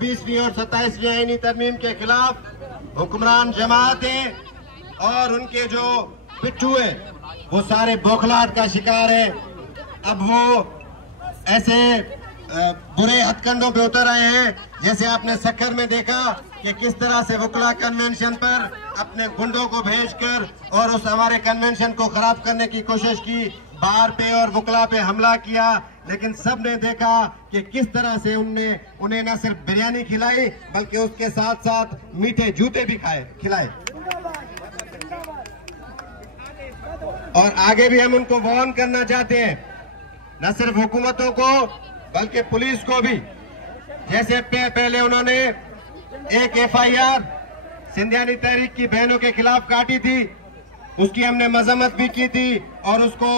26वीं और 27वीं आईनी तरमीम के खिलाफ हुक्मरान जमातें और उनके जो पिट्ठू है वो सारे बौखलाहट का शिकार है। अब वो ऐसे बुरे हथकंडों पे उतर आए हैं, जैसे आपने सक्खर में देखा कि किस तरह से वकला कन्वेंशन पर अपने गुंडों को भेजकर और उस हमारे कन्वेंशन को खराब करने की कोशिश की, बार पे और वकला पे हमला किया। लेकिन सब ने देखा कि किस तरह से उन्हें न सिर्फ बिरयानी खिलाई बल्कि उसके साथ साथ मीठे जूते भी खिलाए। और आगे भी हम उनको वार्न करना चाहते हैं, न सिर्फ हुकूमतों को बल्कि पुलिस को भी। जैसे पहले उन्होंने एक FIR सिंधियानी तहरीक की बहनों के खिलाफ काटी थी, उसकी हमने मजम्मत भी की थी और उसको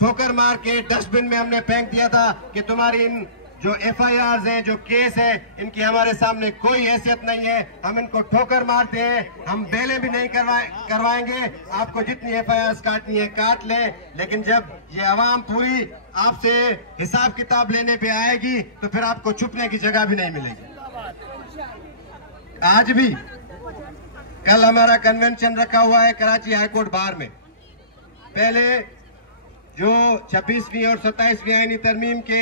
ठोकर मार के डस्टबिन में हमने फेंक दिया था कि तुम्हारी इन जो FIRs हैं, जो केस है, इनकी हमारे सामने कोई हैसियत नहीं है, हम इनको ठोकर मारते हैं, हम बेलें भी नहीं करवाएंगे। आपको जितनी FIRs काटनी है काट ले, लेकिन जब ये आवाम पूरी आपसे हिसाब किताब लेने पे आएगी तो फिर आपको छुपने की जगह भी नहीं मिलेगी। आज भी कल हमारा कन्वेंशन रखा हुआ है कराची हाईकोर्ट बार में। पहले जो 26वीं और 27वीं आईनी तरमीम के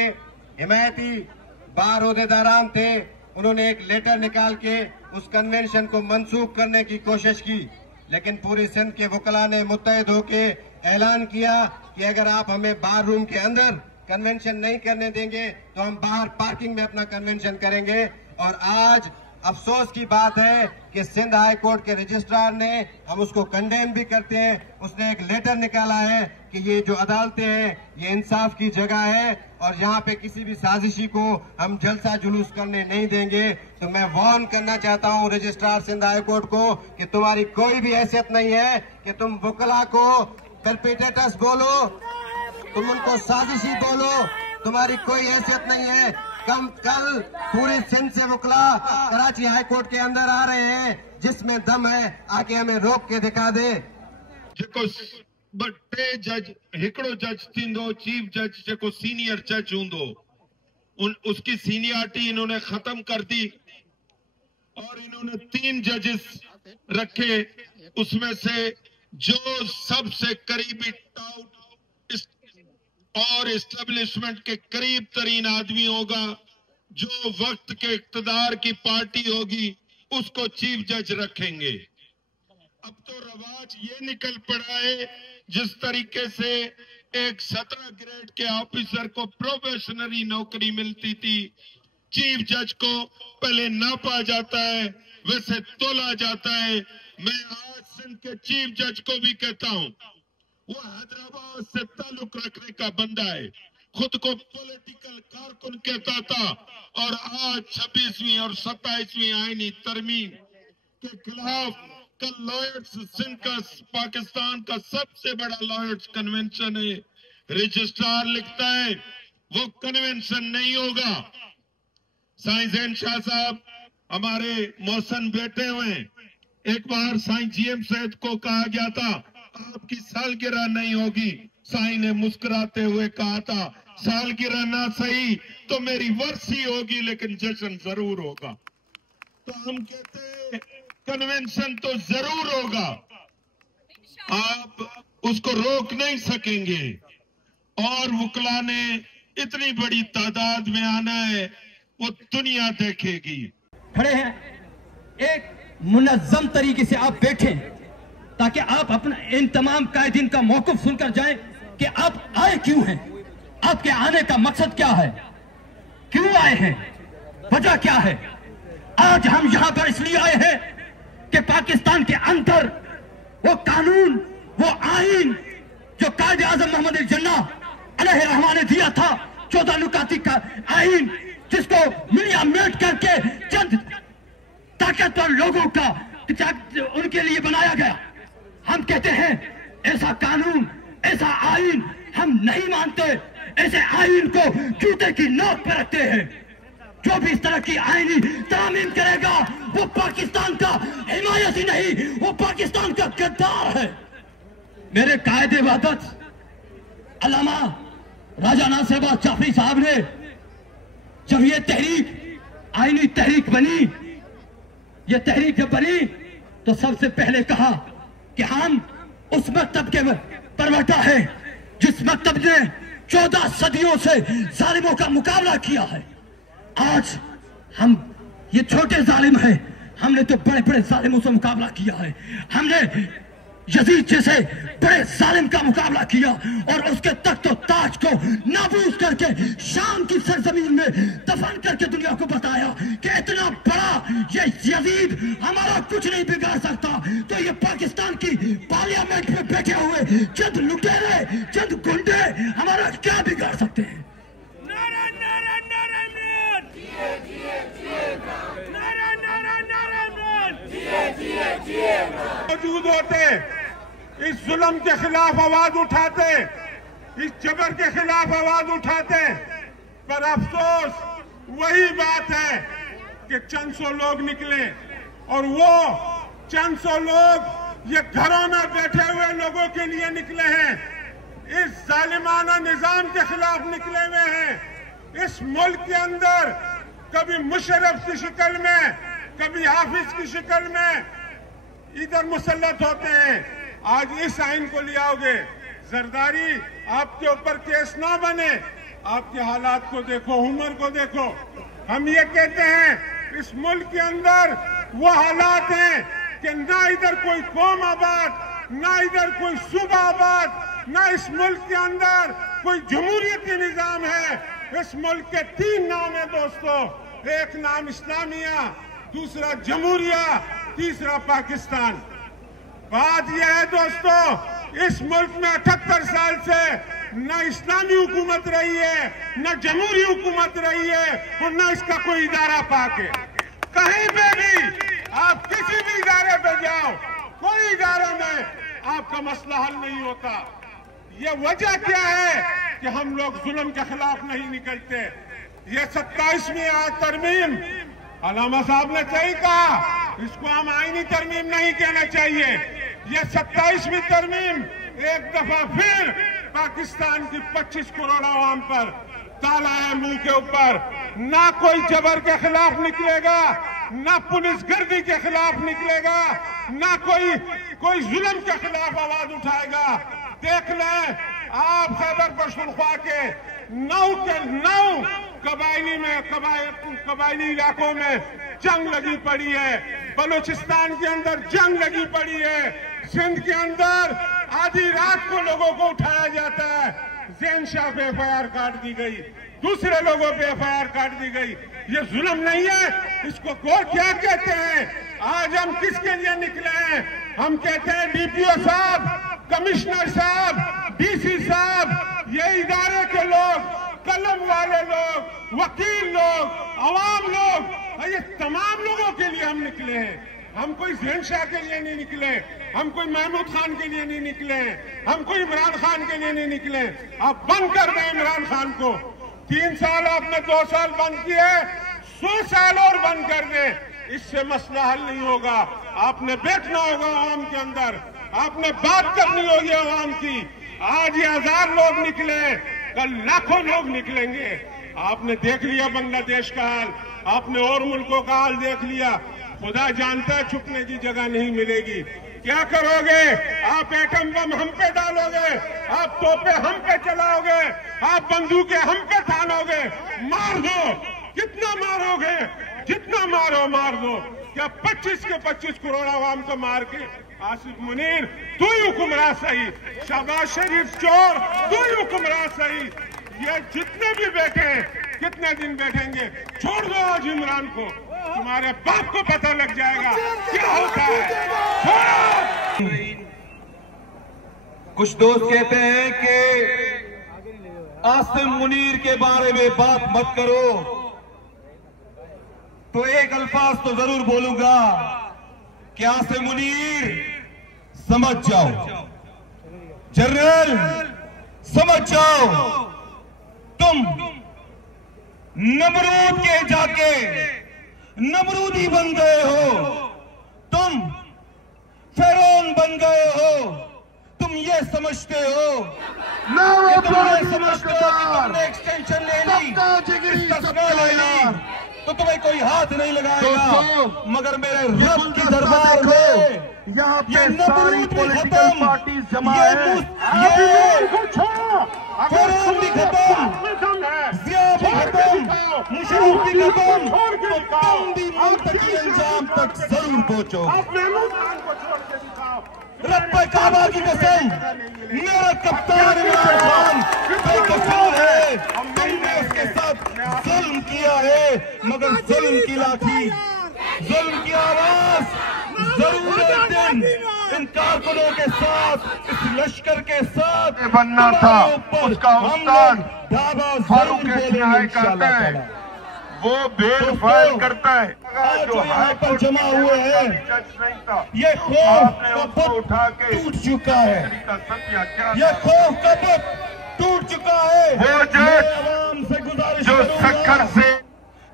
हिमायती बार ओहदेदारान थे, उन्होंने एक लेटर निकाल के उस कन्वेंशन को मंसूख करने की कोशिश की, लेकिन पूरी सिंध के वकला ने मुत्तहिद होके ऐलान किया कि अगर आप हमें बार रूम के अंदर कन्वेंशन नहीं करने देंगे तो हम बाहर पार्किंग में अपना कन्वेंशन करेंगे। और आज अफसोस की बात है कि सिंध हाई कोर्ट के रजिस्ट्रार ने, हम उसको कंडेम भी करते हैं, उसने एक लेटर निकाला है कि ये जो अदालतें हैं ये इंसाफ की जगह है और यहाँ पे किसी भी साजिशी को हम जलसा जुलूस करने नहीं देंगे। तो मैं वार्न करना चाहता हूँ रजिस्ट्रार सिंध हाई कोर्ट को कि तुम्हारी कोई भी हैसियत नहीं है कि तुम वकला को परपेट्रेटर्स बोलो, तुम उनको साजिशी बोलो, तुम्हारी कोई हैसियत नहीं है। कल पूरे सिंध से वकला कराची हाई कोर्ट के अंदर आ रहे हैं, जिसमें दम है आके हमें रोक के दिखा दे। टे जज हिकड़ो जज थींदो, चीफ जज जेको सीनियर जज हूंदो, उसकी सीनियरिटी इन्होंने खत्म कर दी और इन्होंने 3 जजेस रखे, उसमें से जो सबसे करीबी टाउट और एस्टेब्लिशमेंट के करीब तरीन आदमी होगा, जो वक्त के इक्तदार की पार्टी होगी, उसको चीफ जज रखेंगे। अब तो रवाज ये निकल पड़ा है, जिस तरीके से एक 17 ग्रेड के ऑफिसर को प्रोबेशनरी नौकरी मिलती थी, चीफ जज को पहले नापा जाता है, वैसे तोला जाता है। मैं आज सिंध के चीफ जज को भी कहता हूं, वो हैदराबाद से ताल्लुक रखने का बंदा है, खुद को पॉलिटिकल कारकुन कहता था और आज 26वीं और 27वीं आईनी तरमीम के खिलाफ कल लॉयर्स सिंध का, पाकिस्तान का सबसे बड़ा लॉयर्स कन्वेंशन है, रजिस्ट्रार लिखता है वो कन्वेंशन नहीं होगा। साईं जैन शाह साहब हमारे मौसन बैठे हुए, एक बार साईं GM सैयद को कहा गया था आपकी सालगिरह नहीं होगी, साईं ने मुस्कुराते हुए कहा था सालगिरह ना सही तो मेरी वर्सी होगी, लेकिन जश्न जरूर होगा। तो हम कहते हैं कन्वेंशन तो जरूर होगा, आप उसको रोक नहीं सकेंगे। और वकला ने इतनी बड़ी तादाद में आना है, वो दुनिया देखेगी। खड़े हैं, एक मुनज़्ज़म तरीके से आप बैठें ताकि आप अपना इन तमाम कायदीन का मौक़िफ़ सुनकर जाएं कि आप आए क्यों हैं, आपके आने का मकसद क्या है, क्यों आए हैं, वजह क्या है। आज हम यहां पर इसलिए आए हैं कि पाकिस्तान के अंदर वो कानून, वो आईन जो कायदे आज़म मोहम्मद जिन्ना अलैहिर्रहमा ने दिया था, 14 नुकाती का आईन, जिसको मिलिया मेट करके चंद ताकतवर लोगों का उनके लिए बनाया गया। हम कहते हैं ऐसा कानून, ऐसा आईन हम नहीं मानते, ऐसे आईन को जूते की नोक पर रखते हैं। जो भी इस तरह की आईनी तामीम करेगा वो पाकिस्तान का हिमायती नहीं, वो पाकिस्तान का गद्दार है। मेरे कायदे वहदत अल्लामा राजा नासिर जाफरी साहब ने जब ये तहरीक आईनी तहरीक बनी, ये तहरीक जब बनी तो सबसे पहले कहा कि हम उस मकतब के परवटा है जिस मकतब ने 14 सदियों से जालिमों का मुकाबला किया है। आज हम ये छोटे जालिम हैं, हमने तो बड़े बड़े जालिमों से मुकाबला किया है। हमने यजीद जैसे बड़े जालिम का मुकाबला किया और उसके तख्त और ताज को नाबूद करके शाम की सरजमीन में दफन करके दुनिया को बताया कि इतना बड़ा ये यजीद हमारा कुछ नहीं बिगाड़ सकता। तो ये पाकिस्तान की पार्लियामेंट में बैठे हुए चंद लुटेरे, चंद गुंडे हमारा क्या बिगाड़ सकते हैं? मौजूद होते, इस जुल्म के खिलाफ आवाज उठाते, इस जबर के खिलाफ आवाज उठाते, पर अफसोस वही बात है कि चंद सौ लोग निकले और वो चंद सौ लोग ये घरों में बैठे हुए लोगों के लिए निकले हैं, इस जालिमाना निजाम के खिलाफ निकले हुए हैं। इस मुल्क के अंदर कभी मुशर्रफ की शक्ल में, कभी हाफिज की शक्ल में इधर मुसल्लत होते हैं। आज इस आइन को ले आओगे, जरदारी आपके ऊपर केस ना बने। आपके हालात को देखो, उम्र को देखो। हम ये कहते हैं इस मुल्क के अंदर वो हालात हैं कि ना इधर कोई कौम आबाद, ना इधर कोई सूबा आबाद, ना इस मुल्क के अंदर कोई जमहूरियती निजाम है। इस मुल्क के 3 नाम है दोस्तों, एक नाम इस्लामिया, दूसरा जमहूरिया, तीसरा पाकिस्तान। बात यह है दोस्तों, इस मुल्क में 78 साल से न इस्लामी हुकूमत रही है, न जमहूरी हुकूमत रही है और न इसका कोई इदारा पाक है। कहीं पे भी आप किसी भी इदारे पे जाओ, कोई इदारे में आपका मसला हल नहीं होता। ये वजह क्या है कि हम लोग जुल्म के खिलाफ नहीं निकलते। ये 27वीं तरमीम, अलामा साहब ने सही कहा, इसको हम आईनी तरमीम नहीं कहना चाहिए। ये 27वीं तरमीम एक दफा फिर पाकिस्तान की 25 करोड़ आवाम पर ताला है मुंह के ऊपर। ना कोई जबर के खिलाफ निकलेगा, ना पुलिस गर्दी के खिलाफ निकलेगा, ना कोई जुल्म के खिलाफ आवाज उठाएगा। देख लें आप खैबर पख्तूनख्वा के 9 कबायली इलाकों में जंग लगी पड़ी है, बलूचिस्तान के अंदर जंग लगी पड़ी है, सिंध के अंदर आधी रात को लोगों को उठाया जाता है, ज़ैन शाह पे FIR काट दी गई, दूसरे लोगों पे FIR काट दी गई। ये जुल्म नहीं है, इसको क्या कहते हैं? आज हम किसके लिए निकले हैं? हम कहते हैं DPO साहब, कमिश्नर साहब, DC साहब, ये इदारे के लोग, कलम वाले लोग, वकील लोग, अवाम लोग, ये तमाम लोगों के लिए हम निकले हैं। हम कोई ज़ैन शाह के लिए नहीं निकले, हम कोई महमूद खान के लिए नहीं निकले, हम कोई इमरान खान के लिए नहीं निकले। आप बंद कर दें इमरान खान को, 3 साल आपने 2 साल बंद किए, 100 साल और बंद कर दें, इससे मसला हल नहीं होगा। आपने बैठना होगा आवाम के अंदर, आपने बात करनी होगी आवाम की। आज ये 1000 लोग निकले, कल लाखों लोग निकलेंगे। आपने देख लिया बांग्लादेश का हाल, आपने और मुल्कों का हाल देख लिया। खुदा जानता है छुपने की जगह नहीं मिलेगी। क्या करोगे? आप एटम बम हम पे डालोगे, आप तोपे हम पे चलाओगे, आप बंदूकें हम पे थानोगे। मार दो, कितना मारोगे? जितना मारो मार दो। क्या 25 के 25 करोड़ आवाम को मार के आसिफ मुनीर तू ही हुक्मरान सही, शहबाज शरीफ चोर तू ही हुक्मरान सही। ये जितने भी बैठे हैं, कितने दिन बैठेंगे? छोड़ दो आज इमरान को, तुम्हारे बाप को पता लग जाएगा क्या होता है। कुछ दोस्त कहते हैं कि आसिम मुनीर के बारे में बात मत करो, तो एक अल्फाज तो जरूर बोलूंगा कि आसिम मुनीर समझ जाओ, जनरल समझ जाओ, तुम नमरूद के जाके नमरूदी बन गए हो, तुम फिरौन बन गए हो। तुम ये समझते हो कि तुम ये समझते हो कि तुमने एक्सटेंशन ले ली, इसका ले ली, तो तुम्हें कोई हाथ नहीं लगाएगा। मगर मेरे रब की दरबार में यहाँ पे ये सारी नमरूद भी पॉलिटिकल खत्म, पार्टी जमा ये है। फिरौन भी खत्म, जिया भी खत्म, मुशर्रफ भी खत्म, तो तुम भी मुल्तकी अंजाम तक जरूर पहुंचोगे। रब्बे काबा की कसम, मेरा कप्तान इमरान खान बेकसूर है। तुमने उसके साथ जुल्म किया है, मगर जुल्म की लाठी, जुल्म की आवाज जरूर एक दिन इन कारकुनों के साथ, इस लश्कर के साथ बनना था। उसका उस्ताद फारूक बोलेंगे करता है, वो बेल फाइल करता है। जो यहाँ पर जमा हुए हैं, नहीं था, ये खौफ का उसको बुत उठा के टूट चुका है, सत्या क्या ये खौफ का बुत टूट चुका है। वो जज मैं आवाम से गुजारिश जो करूंगा, सक्खर से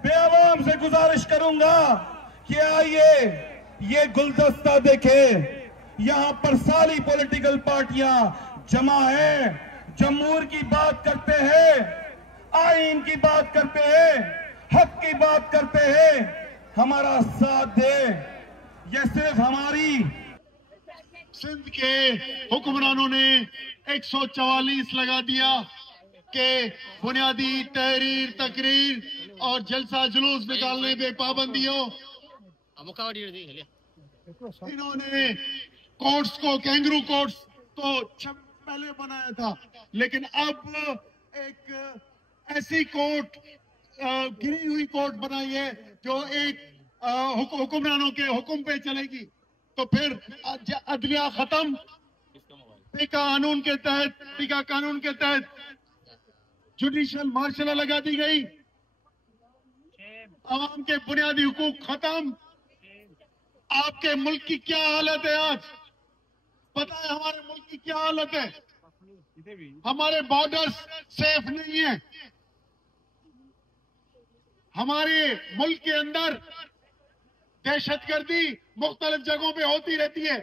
मैं आवाम से गुजारिश करूंगा कि आइए ये गुलदस्ता देखें। यहाँ पर सारी पॉलिटिकल पार्टियां जमा हैं, जमहूर की बात करते हैं, आईन की बात करते हैं, हक की बात करते हैं। हमारा साथ दे, ये सिर्फ हमारी सिंध के हुक्मरानों ने 144 लगा दिया कि बुनियादी तहरीर, तकरीर और जलसा जुलूस निकालने पे पाबंदी हो। इन्होंने कोर्ट्स को, कैंगरू कोर्ट्स तो पहले बनाया था, लेकिन अब एक ऐसी कोर्ट, गिरी हुई कोर्ट बनाई है जो एक हुक्मरानों के हुक्म पे चलेगी। तो फिर अदलिया खत्म, कानून के तहत जुडिशियल मार्शल लगा दी गई, आवाम के बुनियादी हुकूक खत्म। आपके मुल्क की क्या हालत है आज? पता है हमारे मुल्क की क्या हालत है? हमारे बॉर्डर्स सेफ नहीं है। हमारे मुल्क के अंदर दहशतगर्दी मुख्तलिफ जगहों पे होती रहती है।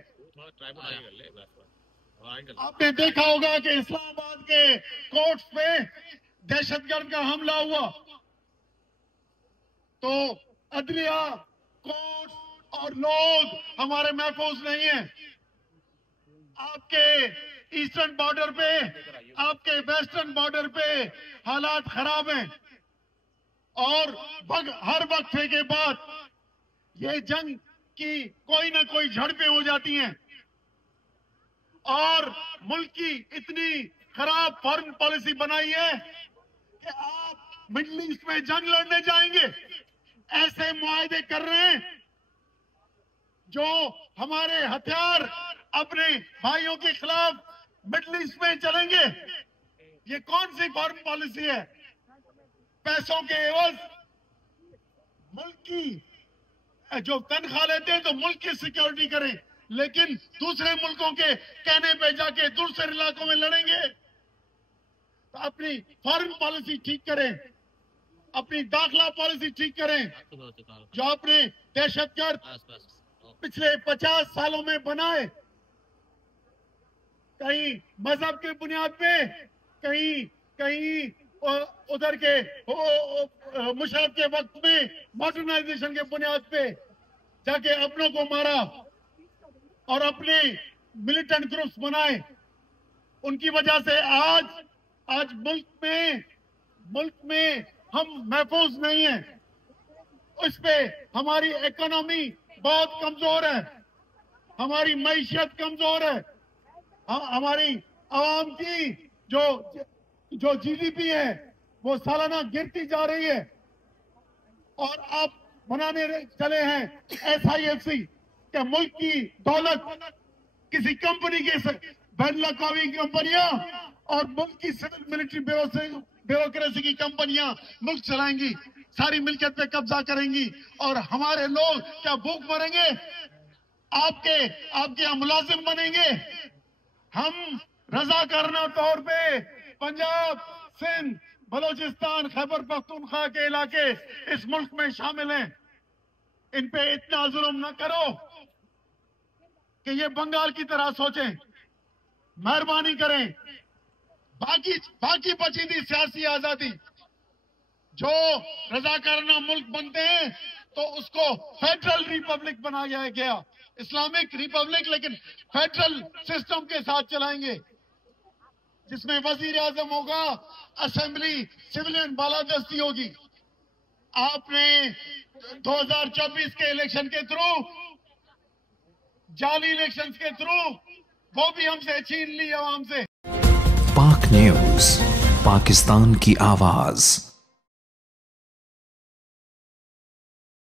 आपने देखा होगा कि इस्लामाबाद के कोर्ट्स पे दहशतगर्द का हमला हुआ, तो अदलिया, कोर्ट्स और लोग हमारे महफूज नहीं है। आपके ईस्टर्न बॉर्डर पे, आपके वेस्टर्न बॉर्डर पे हालात खराब हैं, और हर वक्फे के बाद ये जंग की कोई ना कोई झड़पें हो जाती हैं, और मुल्क की इतनी खराब फॉरेन पॉलिसी बनाई है कि आप मिडिल ईस्ट में जंग लड़ने जाएंगे। ऐसे मुआहदे कर रहे हैं जो हमारे हथियार अपने भाइयों के खिलाफ मिडिल ईस्ट में चलेंगे। ये कौन सी फॉरेन पॉलिसी है? पैसों के एवज मुल्क की जो तनख्वाह लेते हैं तो मुल्क की सिक्योरिटी करें, लेकिन दूसरे मुल्कों के कहने पे जाके दूसरे इलाकों में लड़ेंगे। तो अपनी फॉरेन पॉलिसी ठीक करें, अपनी दाखिला पॉलिसी ठीक करें। जो आपने दहशतगर्द पिछले 50 सालों में बनाए, कहीं मजहब के बुनियाद पे, कहीं उधर के मुशर्रफ के वक्त में मॉडर्नाइजेशन के बुनियाद पे जाके अपनों को मारा और अपने मिलिटेंट ग्रुप्स बनाए। उनकी वजह से आज मुल्क में हम महफूज नहीं हैं। उस पे हमारी इकोनॉमी बहुत कमजोर है, हमारी मईशत कमजोर है, हमारी आवाम की जो जीडीपी है वो सालाना गिरती जा रही है। और आप बनाने चले हैं SIFC के मुल्क की दौलत किसी कंपनी के बैन-अल-अक़वामी कंपनियां और मुल्क की सिविल मिलिट्री ब्यूरोक्रेसी की कंपनियां मुल्क चलाएंगी, सारी मिल्कियत पे कब्जा करेंगी, और हमारे लोग क्या भूख मरेंगे? आपके यहाँ मुलाजिम बनेंगे। हम रज़ाकारना तौर पे पंजाब, सिंध, बलोचिस्तान, खैबर पख्तूनख्वा के इलाके इस मुल्क में शामिल हैं। इन पे इतना जुल्म न करो कि ये बंगाल की तरह सोचें। मेहरबानी करें। बाकी बची थी सियासी आजादी जो रजाकाराना मुल्क बनते हैं तो उसको फेडरल रिपब्लिक बनाया गया, इस्लामिक रिपब्लिक, लेकिन फेडरल सिस्टम के साथ चलाएंगे, जिसमें वजीर आजम होगा, असेंबली सिविलियन बालादस्ती होगी। आपने 2024 के इलेक्शन के थ्रू, जाली इलेक्शंस के थ्रू, वो भी हमसे छीन ली आवाम से। पाक न्यूज़, पाकिस्तान की आवाज।